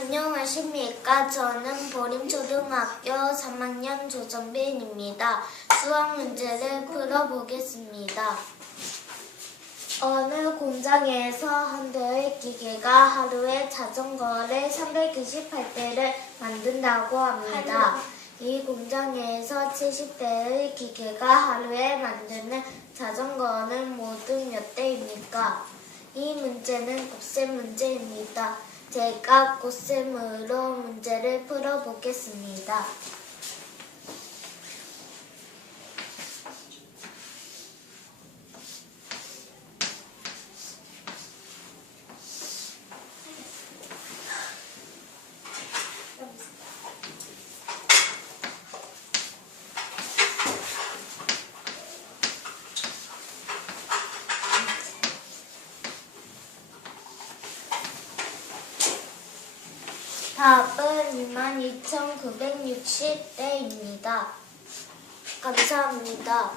안녕하십니까. 저는 보림초등학교 3학년 조정빈입니다. 수학 문제를 풀어보겠습니다. 어느 공장에서 한 대의 기계가 하루에 자전거를 398대를 만든다고 합니다. 이 공장에서 70대의 기계가 하루에 만드는 자전거는 모두 몇 대입니까? 이 문제는 곱셈 문제입니다. 제가 곱셈으로 문제를 풀어보겠습니다. 답은 22,960대입니다. 감사합니다.